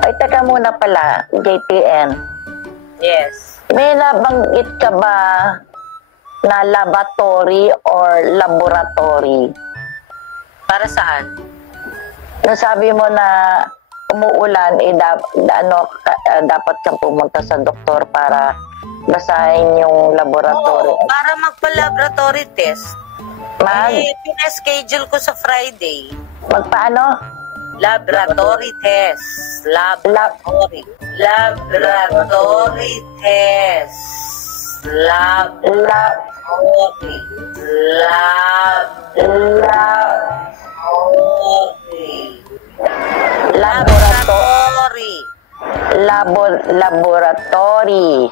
Ay, teka muna pala, JPN. Yes. May nabanggit ka ba na laboratory or laboratory? Para saan? Nasabi mo na umuulan, dapat kang pumunta sa doktor para basahin yung laboratory. Oo, para magpa-laboratory test. Pina-schedule ko sa Friday. Magpaano? Laboratory test. Laboratory test. Laboratory. Laboratory.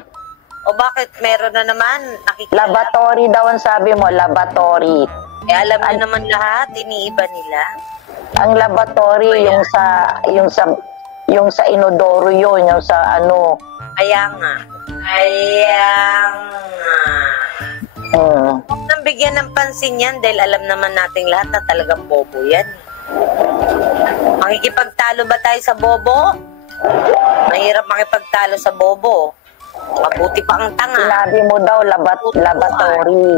O bakit? Meron na naman. Laboratory daw ang sabi mo, laboratory. Alam niyo naman lahat, iniiba nila. Ang laboratory, yung sa inodoro yun, yung sa ano. Kaya nga. Huwag nang bigyan ng pansin yan dahil alam naman nating lahat na talagang bobo yan. Makikipagtalo ba tayo sa bobo? Mahirap makipagtalo sa bobo. Mabuti pa ang tanga. Sinabi mo daw, laboratory.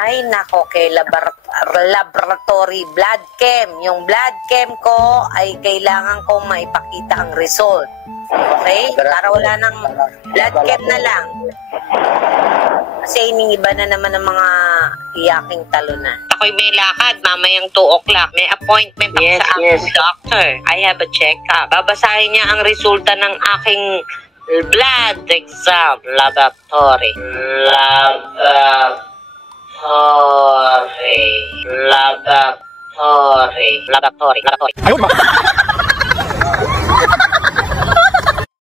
Ay, nako, kay laboratory blood chem. Yung blood chem ko ay kailangan kong maipakita ang result. Okay? Para wala nang blood chem na lang. Kasi iniiba na naman ang mga iyaking talunan. Ako'y may lakad, mamayang 2 o'clock. May appointment ako sa aking doctor. I have a check-up. Babasahin niya ang resulta ng aking blood exam. Laboratory. Laboratory. Ayun,